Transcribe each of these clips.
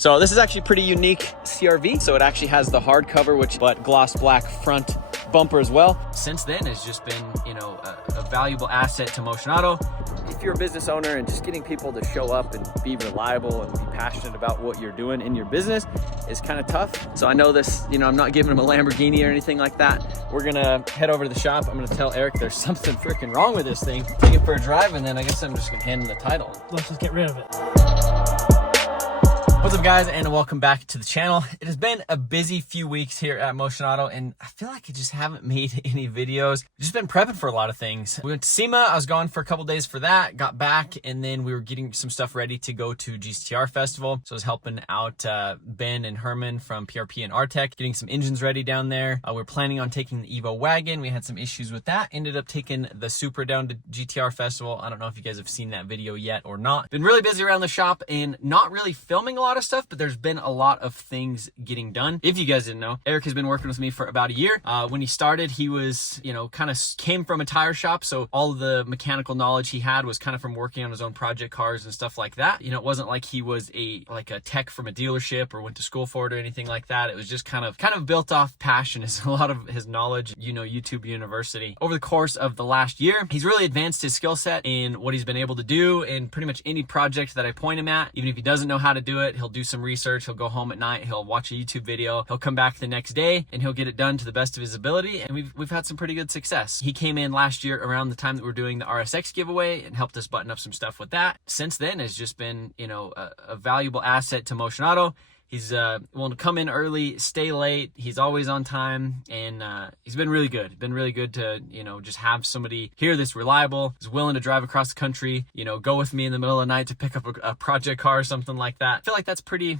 So this is actually pretty unique CRV. So it actually has the hard cover, but gloss black front bumper as well. Since then, it's just been, you know, a valuable asset to Motion Auto. If you're a business owner and just getting people to show up and be reliable and be passionate about what you're doing in your business is kind of tough. So I know this, you know, I'm not giving them a Lamborghini or anything like that. We're gonna head over to the shop. I'm gonna tell Eric there's something freaking wrong with this thing. Take it for a drive, and then I guess I'm just gonna hand him the title. Let's just get rid of it. What's up, guys, and welcome back to the channel. It has been a busy few weeks here at Motion Auto, and I feel like I just haven't made any videos. Just been prepping for a lot of things. We went to SEMA. I was gone for a couple days for that, got back, and then we were getting some stuff ready to go to GCTR Festival. So I was helping out Ben and Herman from PRP and Artec, getting some engines ready down there. We're planning on taking the Evo wagon. We had some issues with that. Ended up taking the Supra down to GTR Festival. I don't know if you guys have seen that video yet or not. Been really busy around the shop and not really filming a lot of stuff, but there's been a lot of things getting done. If you guys didn't know, Eric has been working with me for about a year. When he started, he was, you know, kind of came from a tire shop, so all of the mechanical knowledge he had was kind of from working on his own project cars and stuff like that. You know, it wasn't like he was a tech from a dealership or went to school for it or anything like that. It was just kind of built off passion. Is a lot of his knowledge, you know, YouTube University. Over the course of the last year, he's really advanced his skill set in what he's been able to do in pretty much any project that I point him at. Even if he doesn't know how to do it, he'll do some research. He'll go home at night, he'll watch a YouTube video, he'll come back the next day, and he'll get it done to the best of his ability. And we've had some pretty good success. He came in last year around the time that we're doing the RSX giveaway and helped us button up some stuff with that. Since then, has just been, you know, a valuable asset to Motion Auto. He's willing to come in early, stay late. He's always on time, and he's been really good. Been really good to, you know, just have somebody here that's reliable, is willing to drive across the country, you know, go with me in the middle of the night to pick up a project car or something like that. I feel like that's pretty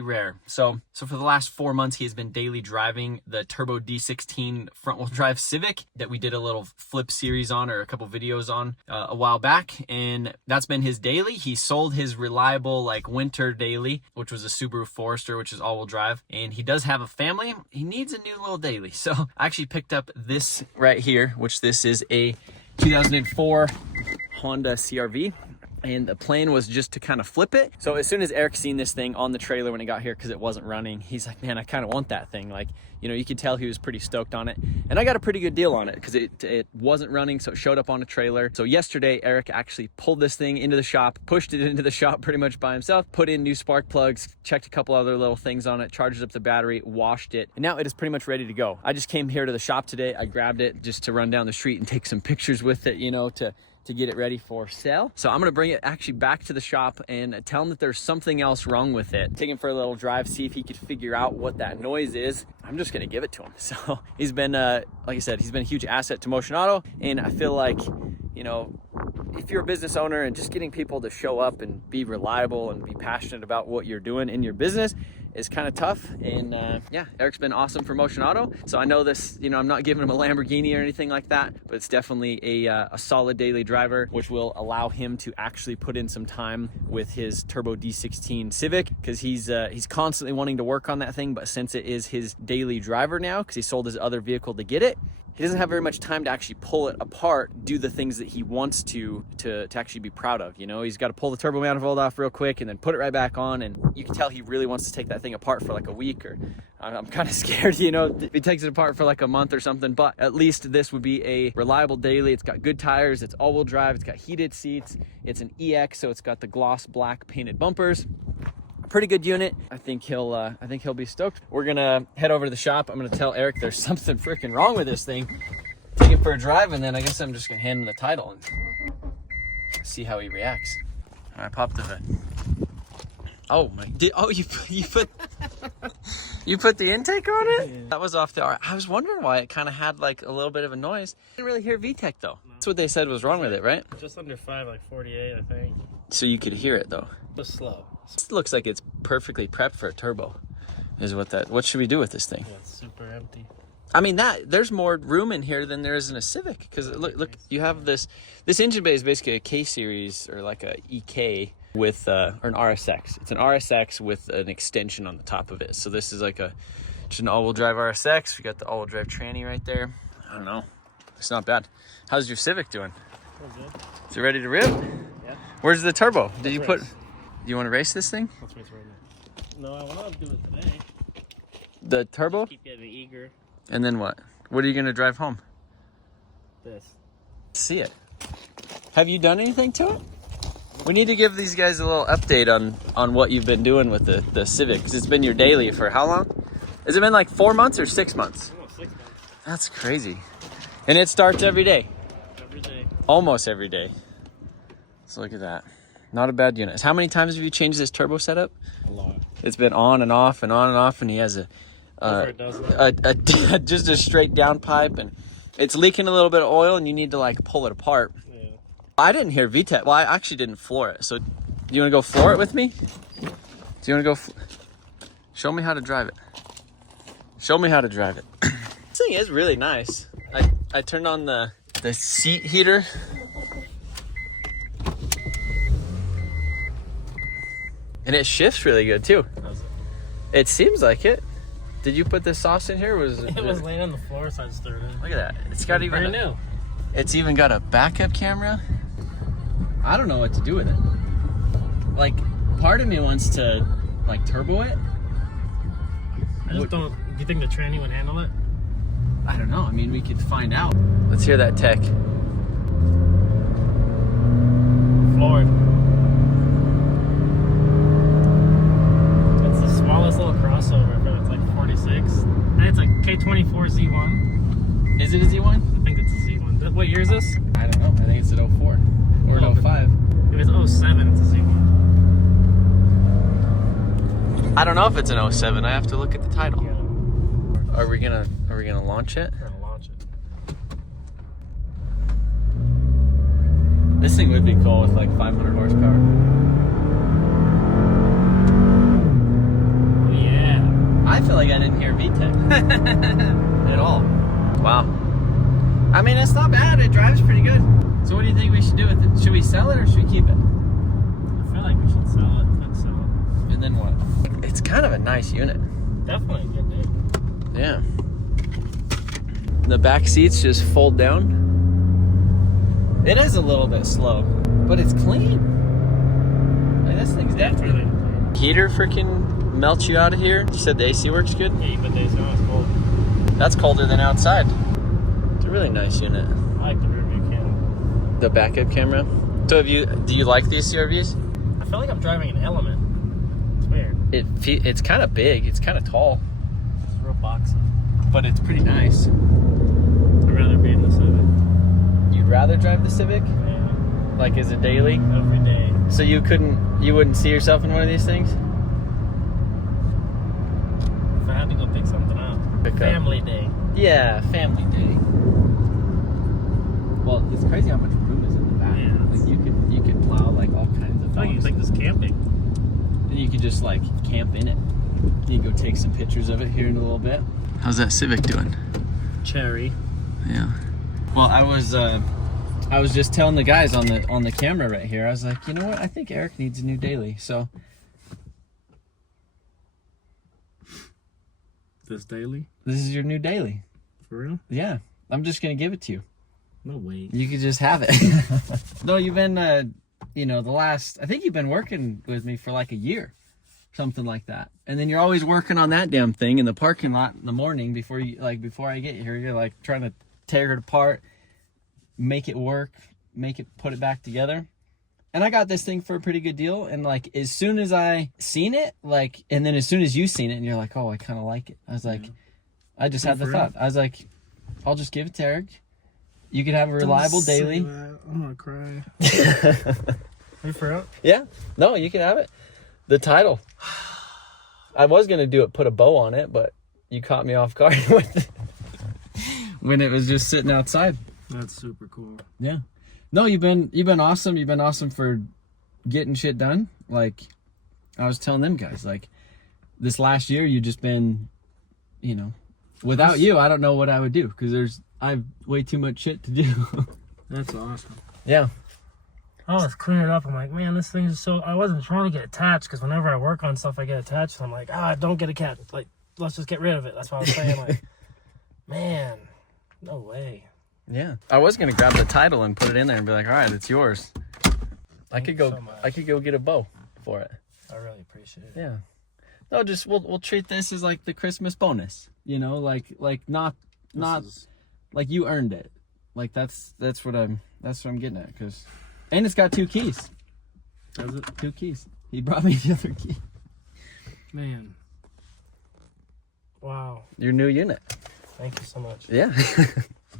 rare. So for the last 4 months, he has been daily driving the turbo D16 front wheel drive Civic that we did a little flip series on, or a couple videos on a while back. And that's been his daily. He sold his reliable like winter daily, which was a Subaru Forester, which is all wheel drive. And he does have a family. He needs a new little daily. So I actually picked up this right here, which this is a 2004 Honda CRV. And the plan was just to kind of flip it. So as soon as Eric seen this thing on the trailer when it got here, because it wasn't running, he's like, man, I kind of want that thing. Like, you know, you could tell he was pretty stoked on it. And I got a pretty good deal on it because it wasn't running, so it showed up on a trailer. So yesterday, Eric actually pulled this thing into the shop, pushed it into the shop pretty much by himself, put in new spark plugs, checked a couple other little things on it, charged up the battery, washed it, and now it is pretty much ready to go. I just came here to the shop today. I grabbed it just to run down the street and take some pictures with it, you know, to get it ready for sale. So I'm gonna bring it actually back to the shop and tell him that there's something else wrong with it. Take him for a little drive, see if he could figure out what that noise is. I'm just gonna give it to him. So he's been, like I said, he's been a huge asset to Motion Auto. And I feel like, you know, if you're a business owner and just getting people to show up and be reliable and be passionate about what you're doing in your business is kind of tough. And yeah, Eric's been awesome for Motion Auto. So I know this, you know, I'm not giving him a Lamborghini or anything like that, but it's definitely a solid daily driver, which will allow him to actually put in some time with his turbo D16 Civic, because he's constantly wanting to work on that thing. But since it is his daily driver now, because he sold his other vehicle to get it, he doesn't have very much time to actually pull it apart, do the things that he wants to actually be proud of. You know, he's got to pull the turbo manifold off real quick and then put it right back on. And you can tell he really wants to take that thing apart for like a week, or I'm kind of scared, you know, if he takes it apart for like a month or something. But at least this would be a reliable daily. It's got good tires, it's all-wheel drive, it's got heated seats, it's an EX, so it's got the gloss black painted bumpers. Pretty good unit. I think he'll be stoked. We're gonna head over to the shop. I'm gonna tell Eric there's something freaking wrong with this thing. Take it for a drive, and then I guess I'm just gonna hand him the title and see how he reacts. All right, pop the hood. Oh my! You put the intake on it? Yeah. That was off the. I was wondering why it kind of had like a little bit of a noise. Didn't really hear VTEC though. No. That's what they said was wrong with it, right? Just under 5, like 48, I think. So you could hear it though. Just slow. This looks like it's perfectly prepped for a turbo. Is what should we do with this thing? Yeah, it's super empty. I mean, there's more room in here than there is in a Civic, because look, you have this engine bay is basically a K series, or like a EK with or an RSX. It's an RSX with an extension on the top of it. So this is like just an all-wheel drive RSX. We got the all-wheel drive tranny right there. I don't know, it's not bad. How's your Civic doing? Good. Is it ready to rip? Yeah. Where's the turbo? Did Let's you race. put? Do you want to race this thing? Let's race right now. No, I want to do it today. The turbo? Keep getting eager. And then what? What are you gonna drive home? This. See it. Have you done anything to it? We need to give these guys a little update on what you've been doing with the Civic, because it's been your daily for how long? Has it been like 4 months or 6 months? Almost 6 months. That's crazy. And it starts every day? Every day. Almost every day. So look at that. Not a bad unit. How many times have you changed this turbo setup? A lot. It's been on and off and on and off, and he has just a straight down pipe, and it's leaking a little bit of oil, and you need to like pull it apart. Yeah. I didn't hear VTEC. Well, I actually didn't floor it. So do you want to go floor it with me? Do you want to go? Show me how to drive it. Show me how to drive it. This thing is really nice. I turned on the seat heater. And it shifts really good too. Does it? It seems like it. Did you put the sauce in here? It was laying on the floor, so I just threw it in. Look at that. It's got even Brand new. It's even got a backup camera. I don't know what to do with it. Like, part of me wants to like turbo it. I just don't. Do you think the tranny would handle it? I don't know. I mean, we could find out. Let's hear that tech. Floored. It's the smallest little crossover, but it's like 46. And it's like K24 Z1. Is it a Z1? I think it's a Z1. What year is this? I don't know. I think it's an 04 or an 05. If it's 07, it's a Z1. I don't know if it's an 07. I have to look at the title. Yeah. Are we gonna launch it? We're gonna launch it. This thing would be cool with like 500 horsepower. Yeah. I feel like I didn't hear VTEC at all. Wow. I mean, it's not bad. It drives pretty good. So what do you think we should do with it? Should we sell it or should we keep it? I feel like we should sell it. Let's sell it. And then what? It's kind of a nice unit. Definitely a good dude. Yeah. The back seats just fold down. It is a little bit slow, but it's clean. Like, this thing's definitely. Really. Heater freaking melts you out of here. You said the AC works good? Yeah, you put the AC on, it's cold. That's colder than outside. It's a really nice unit. I like the rear view camera. The backup camera. So do you like these CRVs? I feel like I'm driving an Element. It's weird. It's kind of big. It's kind of tall, It's real boxy. but it's pretty nice. I'd rather be in the Civic. You'd rather drive the Civic? Yeah. Like as a daily? Every day. So you wouldn't see yourself in one of these things? If I had to go pick something up. Pick up. Family day. Yeah, family day. Well, it's crazy how much room is in the back. Yeah. Like you could plow like all kinds of I feel like you things. take this camping. And you could just like camp in it. You can go take some pictures of it here in a little bit. How's that Civic doing? Cherry. Yeah. Well, I was just telling the guys on the camera right here. I was like, you know what? I think Eric needs a new daily. So This daily? this is your new daily. For real? Yeah. I'm just gonna give it to you. No way. You could just have it. No, you've been I think you've been working with me for like a year. Something like that. And then you're always working on that damn thing in the parking lot in the morning before I get here. You're like trying to tear it apart, make it work, put it back together. And I got this thing for a pretty good deal. And like, as soon as I seen it, like, and then as soon as you seen it and you're like, oh, I kind of like it. I was like, I just had the thought. I was like, I'll just give it to Eric. You could have a reliable daily. I'm gonna cry. Are you for real? Yeah. No, you can have it. The title. I was going to put a bow on it, but you caught me off guard with when it was just sitting outside. That's super cool. Yeah. No, you've been awesome. You've been awesome for getting shit done. Like I was telling them guys, like this last year you've just been, without you, I don't know what I would do because I have way too much shit to do. That's awesome. Yeah. I was cleaning it up. I'm like, man, this thing is so. I wasn't trying to get attached because whenever I work on stuff, I get attached. So I'm like, don't get attached. Like, let's just get rid of it. That's what I was saying. Like, man, no way. Yeah. I was gonna grab the title and put it in there and be like, all right, it's yours. I could go get a bow for it. I really appreciate it. Yeah. No, just we'll treat this as like the Christmas bonus. You know, like not like you earned it. Like that's what I'm getting at. And it's got 2 keys. Does it? 2 keys. He brought me the other key. Man. Wow. Your new unit. Thank you so much. Yeah.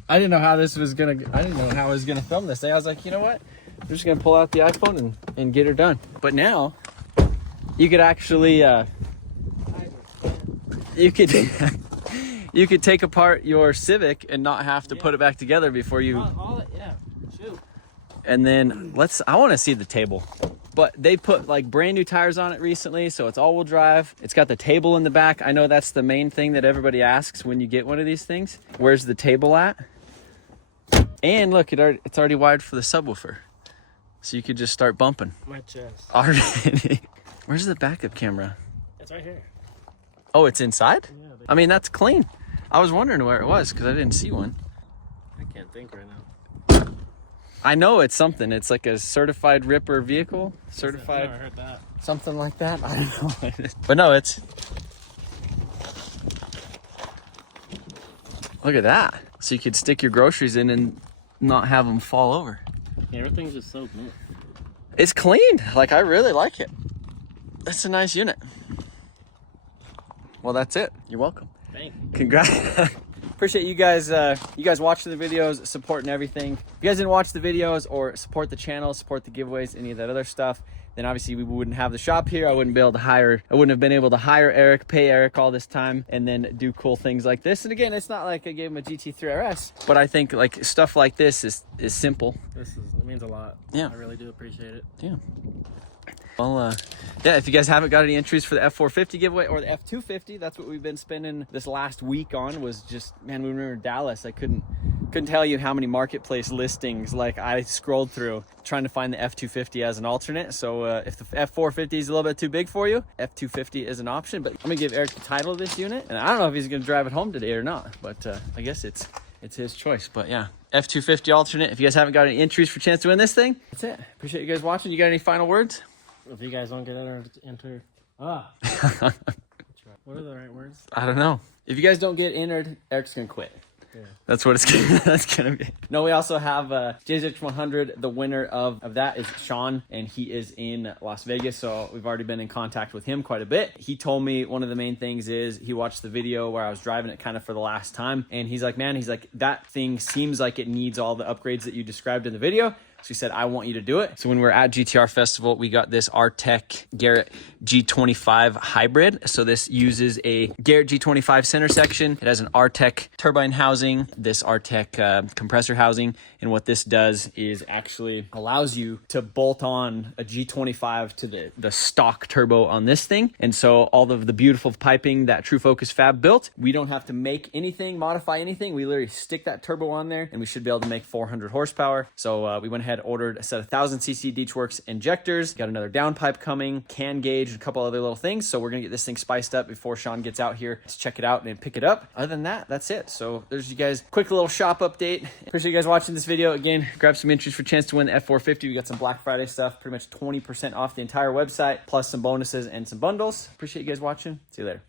I didn't know how I was gonna film this thing. I was like, you know what? I'm just gonna pull out the iPhone and get her done. But now, you could actually, you could take apart your Civic and not have to put it back together before you. Yeah. Shoot. And then I want to see the table. But they put like brand new tires on it recently, so it's all-wheel drive. It's got the table in the back. I know that's the main thing that everybody asks when you get one of these things. Where's the table at? And look, it's already wired for the subwoofer. So you could just start bumping. My chest. Already. Where's the backup camera? It's right here. Oh, it's inside? Yeah. I mean, that's clean. I was wondering where it was because I didn't see one. I can't think right now. I know it's something. It's like a certified ripper vehicle. Certified. I never heard that. Something like that. I don't know what it is. But no, it's. Look at that. So you could stick your groceries in and not have them fall over. Yeah, everything's just so neat. It's clean. Like, I really like it. That's a nice unit. Well, that's it. You're welcome. Thank you. Congrats. Appreciate you guys watching the videos, supporting everything. If you guys didn't watch the videos or support the channel, support the giveaways, any of that other stuff, then obviously we wouldn't have the shop here. I wouldn't have been able to hire Eric, pay Eric all this time, and then do cool things like this. And again, it's not like I gave him a GT3 RS, but I think like stuff like this is simple. It means a lot. Yeah. I really do appreciate it. Yeah. Well, yeah, if you guys haven't got any entries for the F-450 giveaway or the F-250, that's what we've been spending this last week on. Was just, man, when we were in Dallas, I couldn't tell you how many marketplace listings like I scrolled through trying to find the F-250 as an alternate. So if the F-450 is a little bit too big for you, F-250 is an option. But I'm gonna give Eric the title of this unit, and I don't know if he's gonna drive it home today or not, but I guess it's his choice. But yeah, F-250 alternate. If you guys haven't got any entries for a chance to win this thing, that's it. Appreciate you guys watching. You got any final words? If you guys don't get enter. What are the right words? I don't know. If you guys don't get entered, Eric's gonna quit. Yeah. That's what that's gonna be. No, we also have JZX100. The winner of that is Sean, and he is in Las Vegas. So we've already been in contact with him quite a bit. He told me one of the main things is he watched the video where I was driving it kind of for the last time, and he's like, man, that thing seems like it needs all the upgrades that you described in the video. So he said, I want you to do it. So when we're at GTR Festival, we got this R-Tech Garrett G25 hybrid. So this uses a Garrett G25 center section. It has an R-Tech turbine housing, this R-Tech compressor housing. And what this does is actually allows you to bolt on a G25 to the stock turbo on this thing. And so all of the beautiful piping that True Focus Fab built, we don't have to make anything, modify anything. We literally stick that turbo on there and we should be able to make 400 horsepower. So we went ahead, ordered a set of 1000cc Deechworks injectors, got another downpipe coming, can gauge, a couple other little things. So we're gonna get this thing spiced up before Sean gets out here to check it out and pick it up. Other than that, that's it. So there's you guys, quick little shop update. Appreciate you guys watching this video. Again, grab some entries for a chance to win the F-450. We got some Black Friday stuff, pretty much 20% off the entire website, plus some bonuses and some bundles. Appreciate you guys watching. See you later.